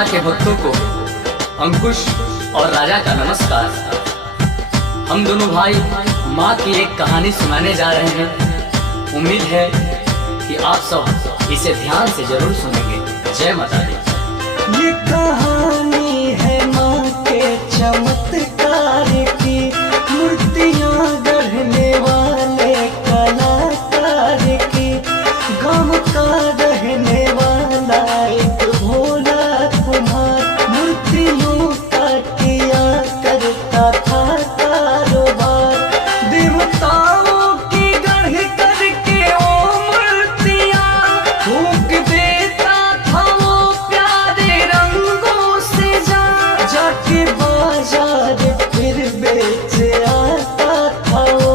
माता के भक्तों को अंकुश और राजा का नमस्कार। हम दोनों भाई माँ की एक कहानी सुनाने जा रहे हैं। उम्मीद है कि आप सब इसे ध्यान से जरूर सुनेंगे। जय माता दी। ये कहानी है माँ के चमत्कार की, मूर्तियाँ गढ़ने वाले कलाकार की। गाँव का रहने वाला एक भोला कुम्हार, मूर्तियों का किया करता था कारोबार। देवताओं की गढ़ करके वो मूर्तियाँ फूंक देता था वो प्यारे रंगों से। जाके बाजार फिर बेच आता था वो,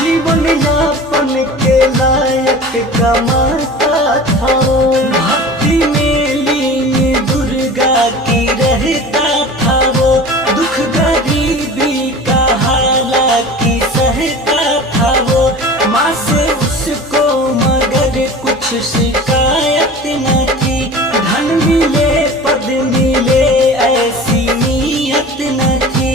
जीवन यापन के लायक कमाता था वो। भक्ति में लीन दुर्गा की रहता था वो, दुख गरीबी का हालांकि सहता था वो। माँ से उसको मगर कुछ शिकायत न थी, धन मिले पद मिले ऐसी नीयत न थी।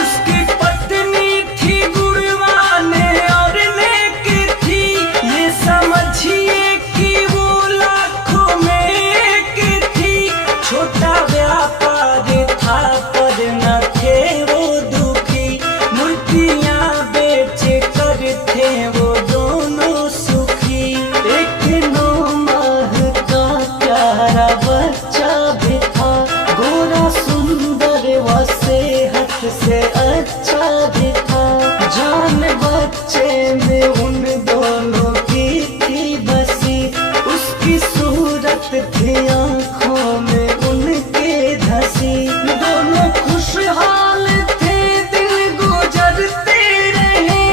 उसकी पत्नी थी गुणवान और नेक थी, ये समझिए कि वो लाखों में एक थी। छोटा व्यापार था पर न थे वो दुखी, मूर्तियाँ बेच कर थे वो दोनों सुखी। एक 9 माह का प्यारा बच्चा भी था, गोरा सुंदर व सेहत से अच्छा भी था। जान बच्चे में उन दोनों की थी बसी, उसकी सूरत थी आँखों में उनके धसी। दोनों खुशहाल थे दिन गुजरते रहे,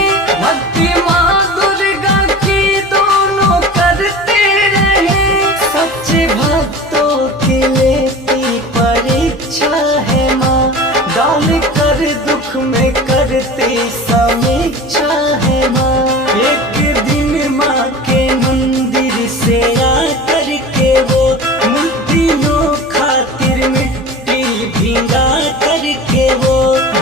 भक्ति माँ दुर्गा की दोनों करते रहे। सच्चे भक्तों की लेती परीक्षा है माँ, डाल कर दुख में करती समीक्षा है माँ। एक दिन माँ के मंदिर से आकर के वो मूर्तियों खातिर मिट्टी भिंगा करके वो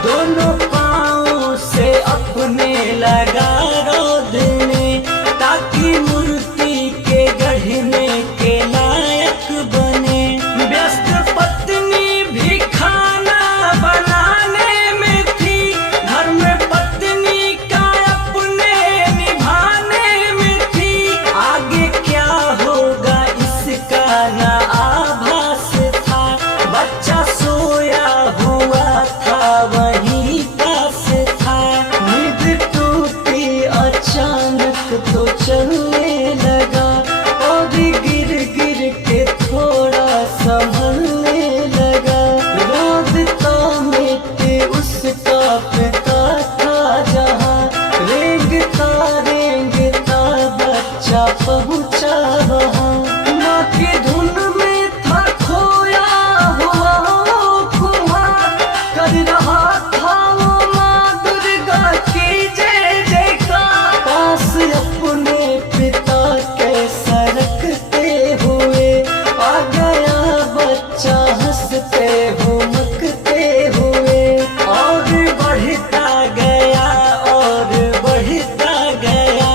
दोनों पाँव से अपने लगा रोदने, ताकि मूर्ति के गढ़ने के लायक बने। व्यस्त पत्नी भी खाना बनाने में थी, घर में पत्नी का अपने निभाने में थी। आगे क्या होगा इसका ना आभास था, बच्चा सोया हुआ था वहीं पास था। नींद टूटी अचानक तो चलने लगा, और गिर गिर के थोड़ा संभलने लगा। रोदता मिट्टी उसका पिता था जहाँ, रेंगता रेंगता बच्चा पहुँचा वहाँ। माँ की धुन में था खोया हुआ वो कुम्हार, कर रहा था वो माँ दुर्गा की जय जयकार। पास अपने पिता के सरकते हुए आ गया बच्चा हंसते हुमकते हुए। और बढ़ता गया और बढ़ता गया,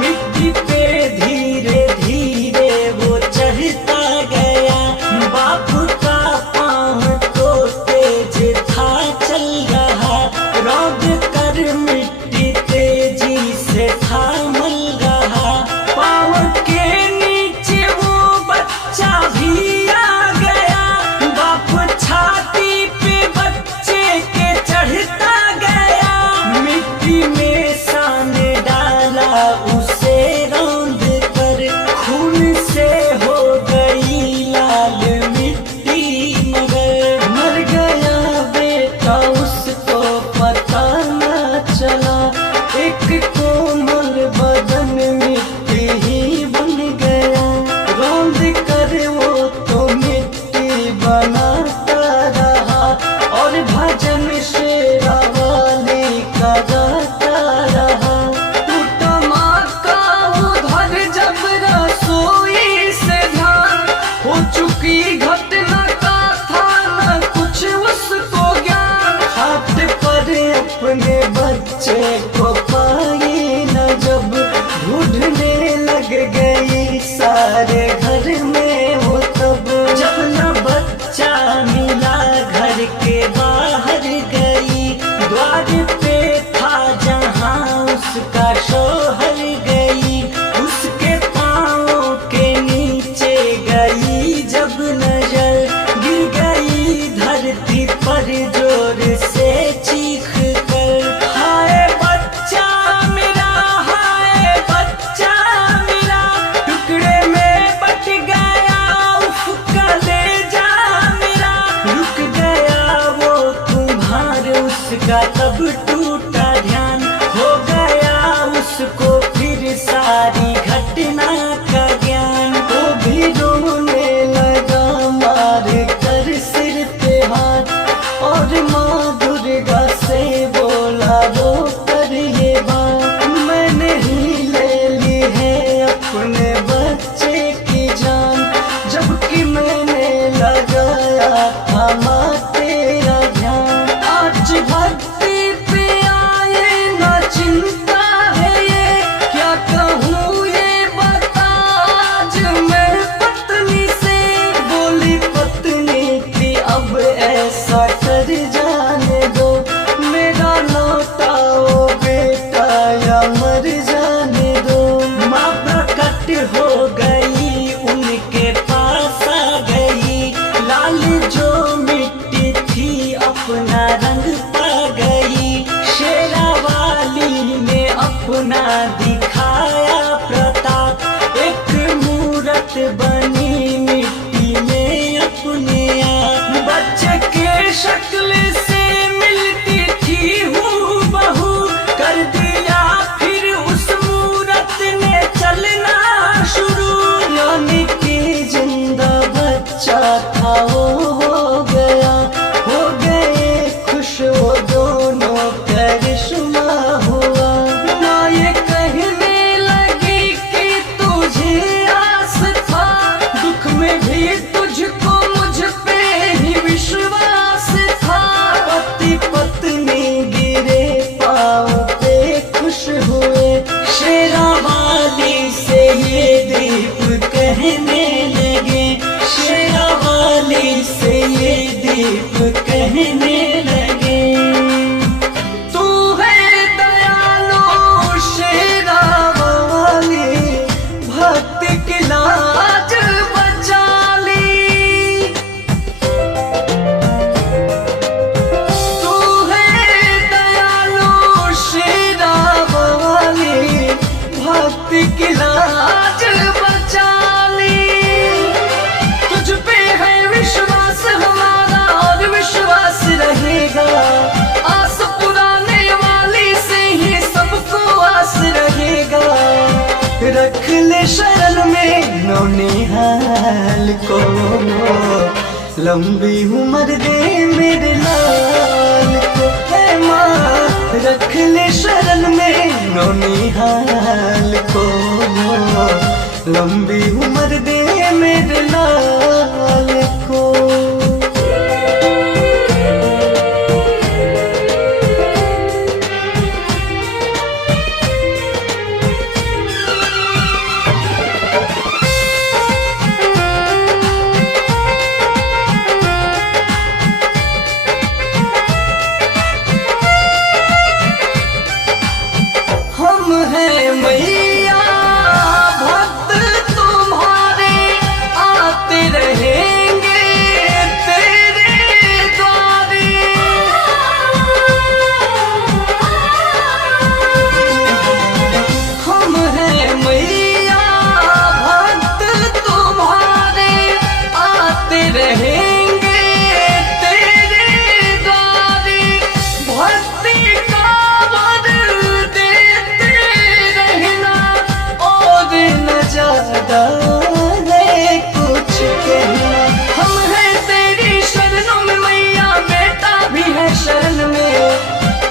मिट्टी पे धीरे धीरे घटना का ज्ञान, वो भी रोने लगा मार कर सिर पे हाथ, और माँ दुर्गा से बोला रो कर ये बात, मैंने ही ले ली है अपने बच्चे की जान, जबकि मैंने लगाया था माँ तेरा ध्यान। आज भक्ति पे आए ना चिंता है ये, क्या कहूँ ये बता आज मैं पत्नी से, बोली पत्नी थी अब ऐसा कर जाने दो, मेरा लौटाओ बेटा या मर जाने दो। माँ प्रकट हो गई उनके पास आ गई, लाल जो मिट्टी थी अपना रंग पा गई, शेरा वाली ने अपना दिखाया प्रताप, एक मूरत बनी मिट्टी में अपने आप, बच्चे के शक्ल से मिलती थी हूबहू, कर दिया फिर उस मूरत ने चलना शुरू, यानी कि जिंदा बच्चा था वो हो गया, हो गए खुश वो दोनों करिश्मा हुआ। माँ ये कहने लगी कि तुझे आस था, दुख में भी तुझको मुझ पे ही विश्वास था, पति पत्नी गिरे पाँव पे खुश हुए, शेरा वाली से ये दीप कहने लगे, शेरा वाली से ये दीप कहने लगे, तू है दयालु शेरा वाली, भक्ति की लाज बचा ली, तू है दयालु शेरा वाली, भक्ति की लाज बचा ली, तुझ पे है विश्वास हमारा और विश्वास रहेगा, आस पुराने वाली से ही सबको आस रहेगा, रख ले शरण में नौनिहाल को, लंबी उम्र दे मेरे लाल को, है माँ रख ले शरण में नौनिहाल को, लंबी उम्र दे मेरे लाल को। हम हैं मैया भक्त तुम्हारे, आते रहेंगे तेरे द्वारे, हम हैं मैया भक्त तुम्हारे, आते रहेंगे तेरे द्वारे, भक्ति का वर देते रहना, और न ज्यादा है कुछ कहना, हम हैं तेरी शरणों में मैया, बेटा भी है शरण में,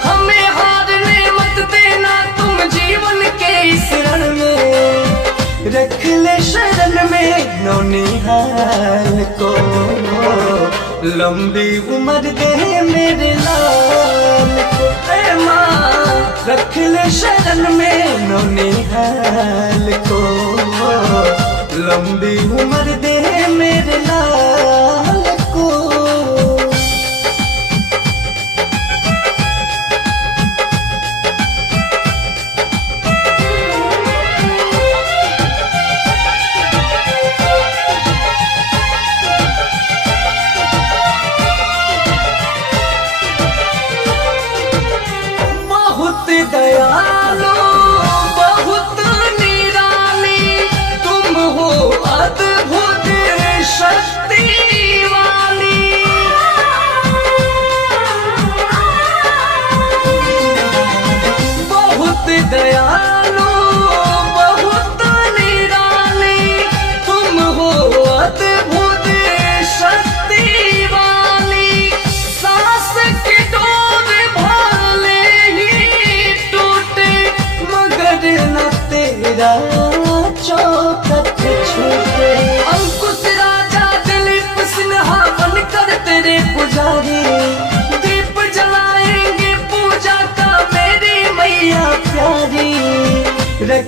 हमें हारने मत देना तुम जीवन के इस रण में, रख ले शरण में नौनिहाल को, लंबी उम्र दे मेरे लाल को, ऐ माँ रख ले शरण में नौनिहाल को, लंबी उम्र दे मेरे लाल को। बहुत दयालु बहुत निराली तुम हो, अद्भुत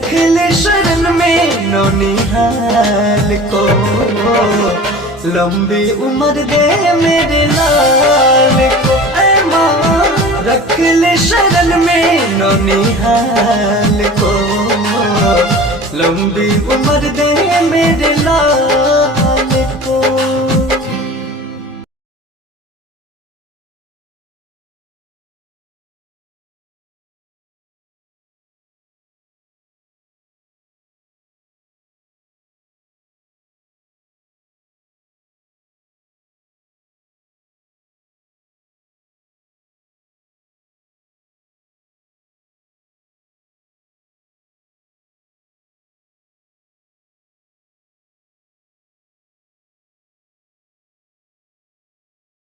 रख ले शरण में नौनिहाल को। लंबी उम्र दे मेरे लाल को, ऐ माँ रख ले शरण में नौनिहाल को। लंबी उम्र दे मेरे लाल को।